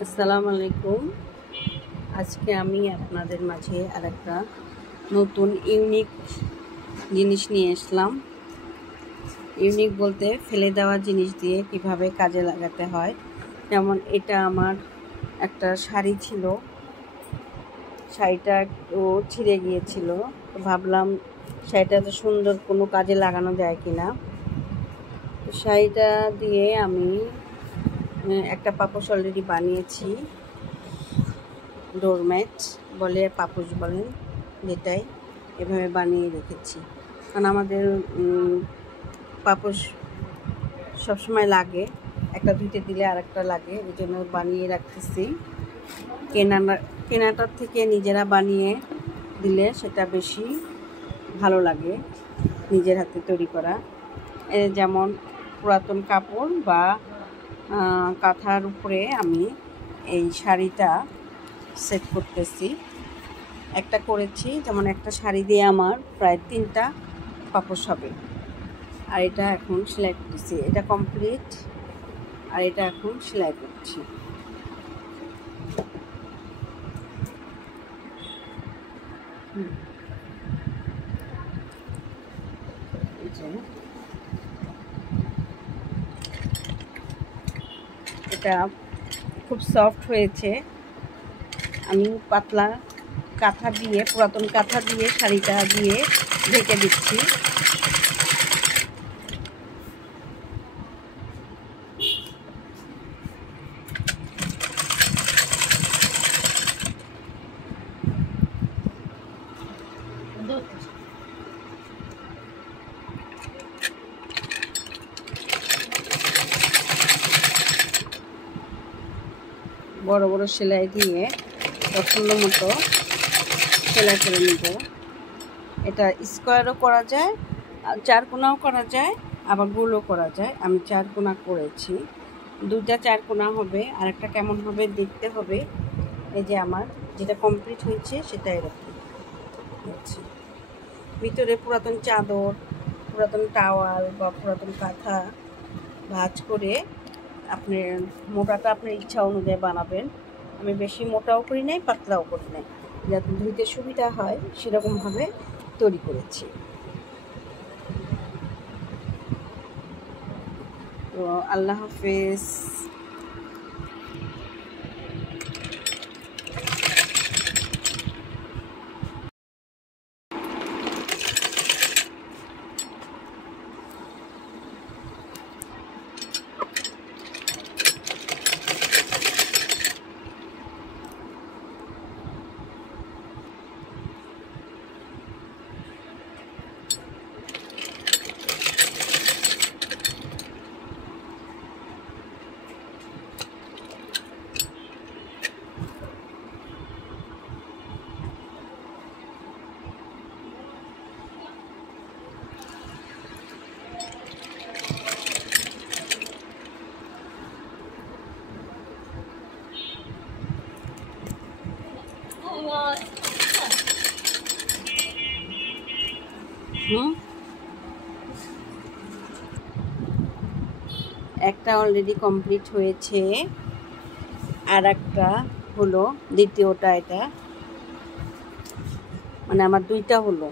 আসসালামু আলাইকুম। আজকে আমি আপনাদের মাঝে আরেকটা নতুন ইউনিক জিনিস নিয়ে আসলাম। ইউনিক বলতে ফেলে দেওয়া জিনিস দিয়ে কিভাবে কাজে লাগাতে হয়। যেমন এটা আমার একটা শাড়ি ছিল, শাড়িটা একটু ছিঁড়ে গিয়েছিল, তো ভাবলাম শাড়িটা তো সুন্দর কোনো কাজে লাগানো যায় কিনা। শাড়িটা দিয়ে আমি একটা পাপোশ অলরেডি বানিয়েছি, ডোরম্যাট বলে, পাপোশ বলেন যেটাই, এভাবে বানিয়ে রেখেছি। কারণ আমাদের পাপোশ সবসময় লাগে, একটা ধুতে দিলে আরেকটা লাগে, এই জন্য বানিয়ে রাখতেছি। কেনাটার থেকে নিজেরা বানিয়ে দিলে সেটা বেশি ভালো লাগে, নিজের হাতে তৈরি করা। যেমন পুরাতন কাপড় বা কাঁথার উপরে আমি এই শাড়িটা সেট করতেছি। একটা করেছি, যেমন একটা শাড়ি দিয়ে আমার প্রায় 3টা পাপোশ হবে। আর এটা এখন সেলাই করতেছি, এটা কমপ্লিট। আর এটা এখন সেলাই করছি। এটা খুব সফট হয়েছে। আমি পাতলা কাঁথা দিয়ে, পুরাতন কাঁথা দিয়ে শাড়িটা দিয়ে ঢেকে দিচ্ছি। বড় বড় সেলাই দিয়ে পছন্দ মতো সেলাই করে নিব। এটা স্কোয়ারও করা যায়, 4 কোণাও করা যায়, আবার গোলও করা যায়। আমি 4 কোণা করেছি। 2টা 4 কোণা হবে, আর একটা কেমন হবে দেখতে হবে। এই যে আমার যেটা কমপ্লিট হয়েছে সেটা এরকম হচ্ছে। ভিতরে পুরাতন চাদর, পুরাতন টাওয়াল বা পুরাতন কাঁথা ভাঁজ করে আপনি মোটাটা আপনার ইচ্ছা অনুযায়ী বানাবেন। আমি বেশি মোটাও করি নাই, পাতলাও করি নাই, যাতে ধুইতে সুবিধা হয় সেরকমভাবে তৈরি করেছি। তো আল্লাহ হাফেজ। একটা অলরেডি কমপ্লিট হয়েছে, আর একটা হলো দ্বিতীয়টা। এটা মানে আমার 2টা হলো,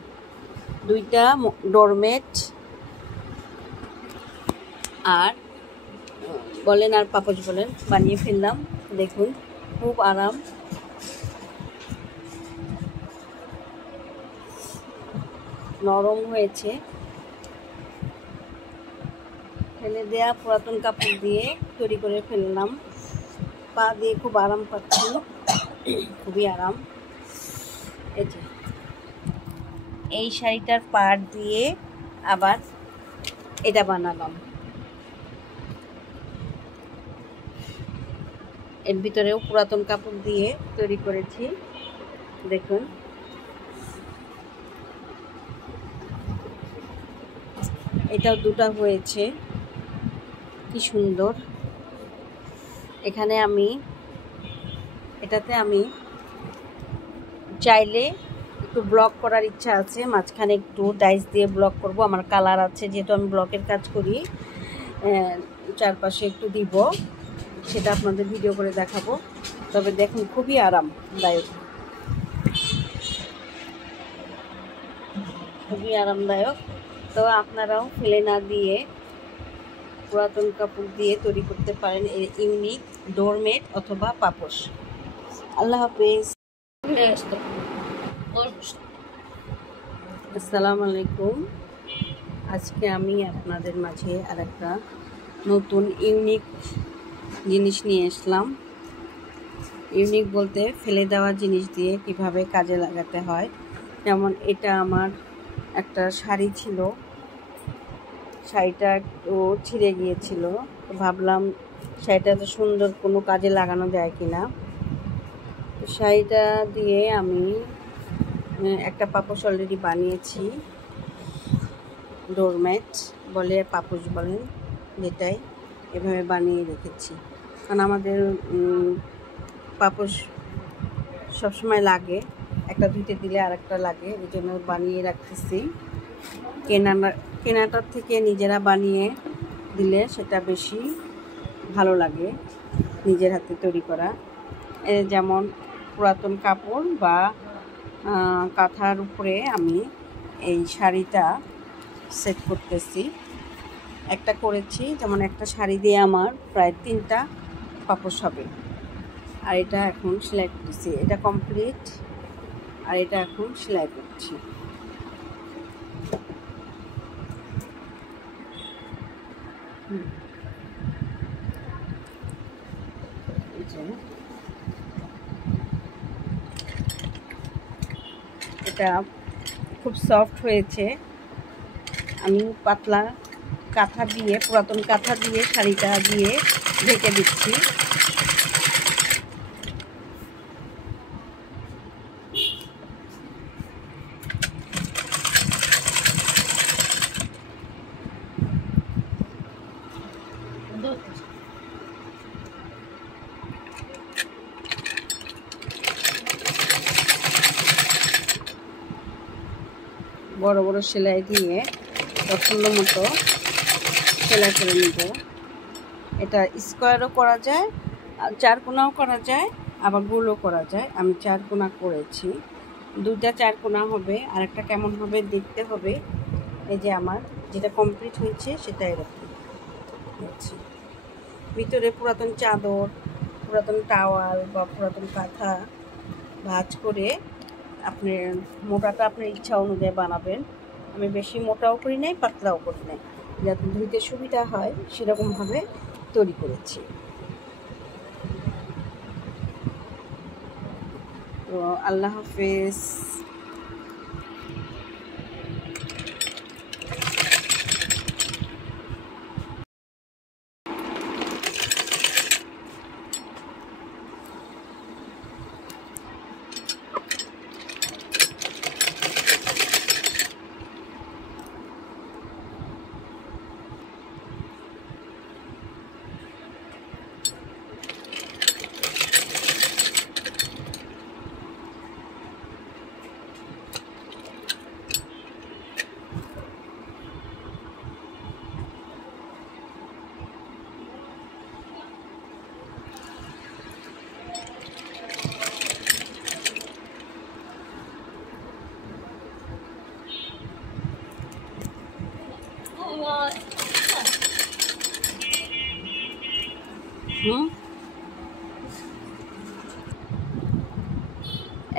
2টা ডোরমেট আর বলেন আর পাপোশ বলেন বানিয়ে ফেললাম। দেখুন খুব আরাম, নরম হয়েছে। ফেলে দেয়া পুরাতন কাপড় দিয়ে তৈরি করে ফেললাম। পা দিয়ে খুব আরাম পাচ্ছি, খুবই আরাম। এই শাড়িটার পাড় দিয়ে আবার এটা বানালাম। এর ভিতরেও পুরাতন কাপড় দিয়ে তৈরি করেছি। দেখুন এটাও 2টা হয়েছে, কি সুন্দর। এখানে এটাতে আমি চাইলে একটু ব্লক করার ইচ্ছা আছে, মাঝখানে একটু ডাইস দিয়ে ব্লক করব। আমার কালার আছে, যেহেতু আমি ব্লকের কাজ করি, চারপাশে একটু দিব, সেটা আপনাদের ভিডিও করে দেখাবো। তবে দেখুন খুবই আরামদায়ক, খুবই আরামদায়ক। তো আপনারাও ফেলে না দিয়ে পুরাতন কাপড় দিয়ে তৈরি করতে পারেন এই ইউনিক ডোরমেট অথবা পাপোশ। আল্লাহ হাফেজ। আসসালামু আলাইকুম। আজকে আমি আপনাদের মাঝে আর একটা নতুন ইউনিক জিনিস নিয়ে আসলাম। ইউনিক বলতে ফেলে দেওয়া জিনিস দিয়ে কিভাবে কাজে লাগাতে হয়। যেমন এটা আমার একটা শাড়ি ছিল, শাড়িটা একটু ছিঁড়ে গিয়েছিল, তো ভাবলাম শাড়িটা তো সুন্দর কোনো কাজে লাগানো যায় কিনা। তো শাড়িটা দিয়ে আমি একটা পাপোশ অলরেডি বানিয়েছি, ডোরম্যাট বলে পাপোশ বলেন যেটাই, এভাবে বানিয়ে রেখেছি। কারণ আমাদের পাপোশ সবসময় লাগে, একটা ধুইতে দিলে আর একটা লাগে, এই জন্য বানিয়ে রাখতেছি। কেনাটার থেকে নিজেরা বানিয়ে দিলে সেটা বেশি ভালো লাগে, নিজের হাতে তৈরি করা। যেমন পুরাতন কাপড় বা কাঁথার উপরে আমি এই শাড়িটা সেট করতেছি। একটা করেছি, যেমন একটা শাড়ি দিয়ে আমার প্রায় 3টা পাপোশ হবে। আর এটা এখন সেলাই করতেছি, এটা কমপ্লিট, আর এটা এখন সেলাই করছি। এটা খুব সফট হয়েছে। আমি পাতলা কাঁথা দিয়ে, পুরাতন কাঁথা দিয়ে শাড়িটা দিয়ে ঢেকে দিচ্ছি। বড় বড় সেলাই দিয়ে পছন্দ মতো সেলাই করে নিব। এটা স্কোয়ারও করা যায়, 4 কোণাও করা যায়, আবার গোলও করা যায়। আমি 4 কোণা করেছি, 2টা 4 কোণা হবে, আর একটা কেমন হবে দেখতে হবে। এই যে আমার যেটা কমপ্লিট হয়েছে সেটা এরকম হচ্ছে। ভিতরে পুরাতন চাদর, পুরাতন টাওয়াল বা পুরাতন কাঁথা ভাঁজ করে আপনি মোটাটা আপনার ইচ্ছা অনুযায়ী বানাবেন। আমি বেশি মোটাও করি নাই, পাতলাও করি নাই, যাতে ধুইতে সুবিধা হয় সেরকমভাবে তৈরি করেছি। তো আল্লাহ হাফেজ।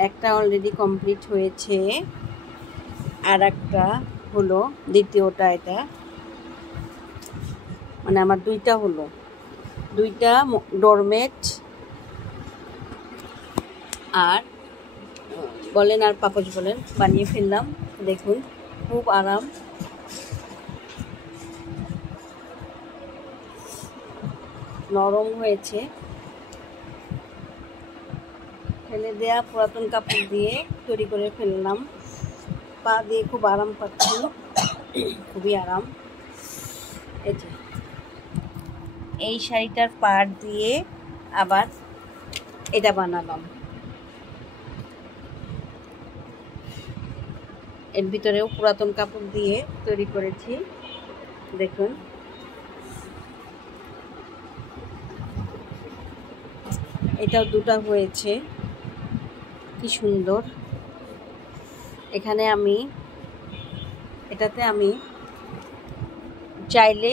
একটা অলরেডি কমপ্লিট হয়েছে, আর একটা হলো দ্বিতীয়টা। এটা মানে আমার 2টা হলো, 2টা ডোরমেট আর বলেন আর পাপোশ বলেন বানিয়ে ফেললাম। দেখুন খুব আরাম, নরম হয়েছে। ফেলে দেয়া পুরাতন কাপড় দিয়ে তৈরি করে ফেললাম, পা দিয়ে খুব আরাম পাচ্ছি, খুবই আরাম। এই শাড়িটার পাড় দিয়ে আবার এটা বানালাম, এর ভিতরেও পুরাতন কাপড় দিয়ে তৈরি করেছি। দেখুন এটাও দুটা হয়েছে, কি সুন্দর। এখানে এটাতে আমি চাইলে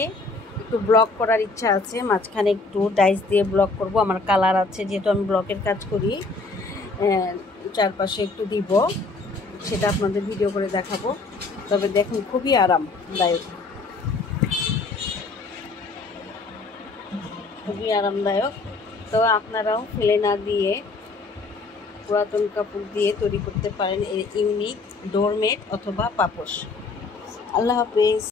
একটু ব্লক করার ইচ্ছা আছে, মাঝখানে একটু ডাইস দিয়ে ব্লক করব, আমার কালার আছে যেহেতু আমি ব্লকের কাজ করি। চারপাশে একটু দিব, সেটা আপনাদের ভিডিও করে দেখাবো। তবে দেখুন খুবই আরামদায়ক, খুবই আরামদায়ক। তো আপনারাও ফেলে না দিয়ে পুরাতন কাপড় দিয়ে তৈরি করতে পারেন ইউনিক ডোরমেট অথবা পাপোশ। আল্লাহ হাফেজ।